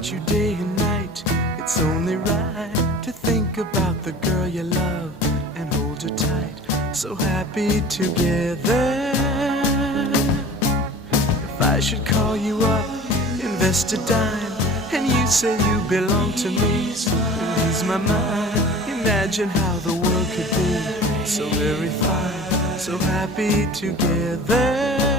about you day and night. It's only right to think about the girl you love and hold her tight. So happy together. If I should call you up, invest a dime, and you say you belong to me, lose my mind. Imagine how the world could be so very fine, so happy together.